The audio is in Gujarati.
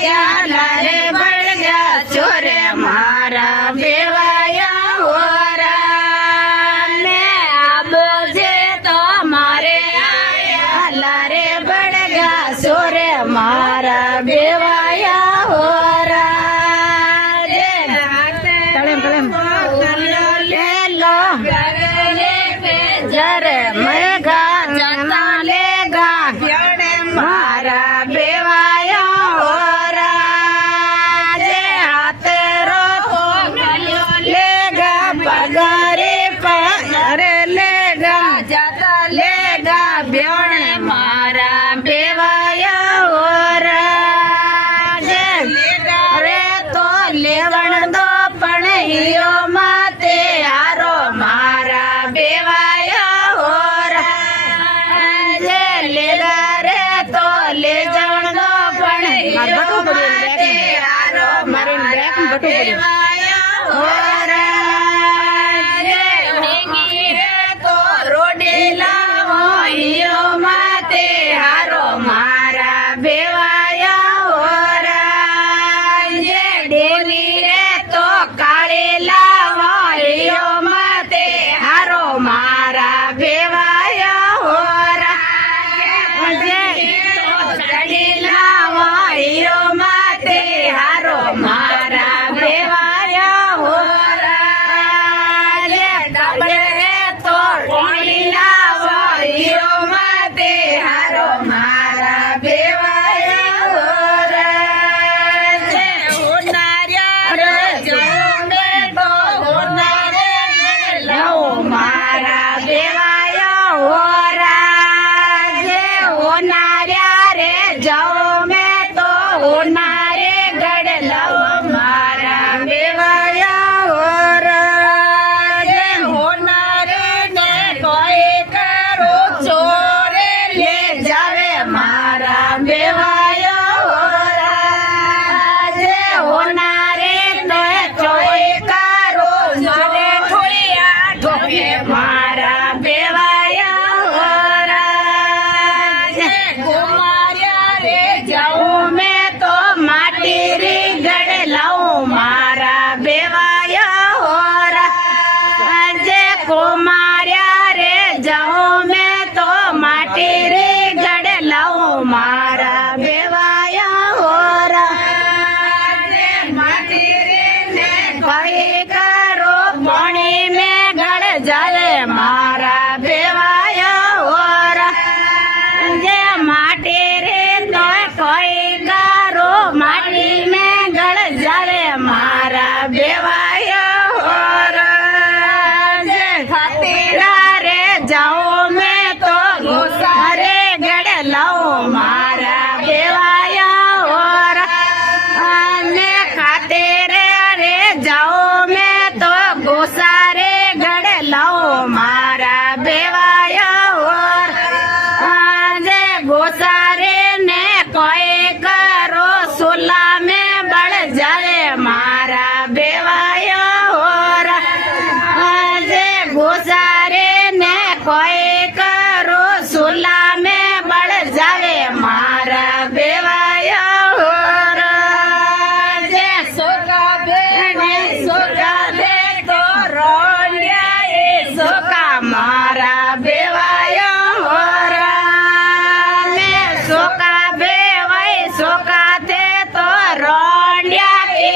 લારે બળગ્યા ચોરે મારા બેવાયા હોરા ને આબજે તો મારે આયા લારે બળગ્યા ચોરે મારા બેવાયા હોરા જરે મેઘા જતા લેગા મારા બેવાયા હોરા જે હાથે રોકો લેગા પગારે પગારે લેગા જતા લેગા બેવણ મારા બેવાયા હોરા જે રે તો લેવણ દો પણ હિયો માતે હારો મારા બેવાયા હોરા જે લેગા રે તો લે જણ દો પણ હિયો માતે હારો મારા બેવાયા હોરા જે નેગી રે તો રોડેલા હિયો માતે હારો મારા બેવાયા હોરા જે ડેલી રે તો કાળેલા હિયો માતે હારો મારા બેવાયા હોરા જે ચડેલા હિયો માતે હારો મારા બેવાયા હોરા જે ડબડે તો ઢોળીલા હિયો માતે હારો મારા બેવાયા હોરા જે હોનાર્યા રે જમે તો હોનારે લઉં મારા બેવાયા હોરા જે હોનાર્યા રે જાઓ મેં તો હોનારે ગઢ લઉં મારા બેવાયા હોરા જે હોનારે ને કોઈ કરો ચોરે લે જાવે મારા બેવાયા હોરા જે હોનારે ને કોઈ કરો ચોરે ઠોળિયા ઠોકે મારા બેવાયા હોરા જે કુમાર્યા રે જાઉં મેં તો માટી રી ગઢ લાવું મારા બેવાયા હોરા જે કુમાર્યા રે જાઉં મેં તો માટી રી ગઢ લાવું મારા બેવાયા હોરા જે માટી રે ને કઈ કરો પાણી મેં ગઢ જાવે મારા બેવાયા હોરા જે માટી રે તો કોઈ કરો માટી મેં ગઢ જાવે મારા બેવાયા હોરા જે ખાતીરા રે જાઉં મેં તો ઘોસારે ગઢ લાવું મારા બેવાયા હોરા ને ખાતીરે રે જાઉં મેં તો ઘોસારે ગઢ લાવું મારા બેવાયા હોરા જે ઘોસારે ને કોઈ કરો સોલા મેં બળ જાવે મારા બેવાયા હોરા જે ઘોસારે ને કોઈ કરો સોલા મેં બળ જાવે મારા બેવાયા હોરા જે સોકા બેને સોકા દે તો રોંડ્યા એ સોકા મારા બેવાયા હોરા ને સોકા બે વય સોકા દે તો રોંડ્યા એ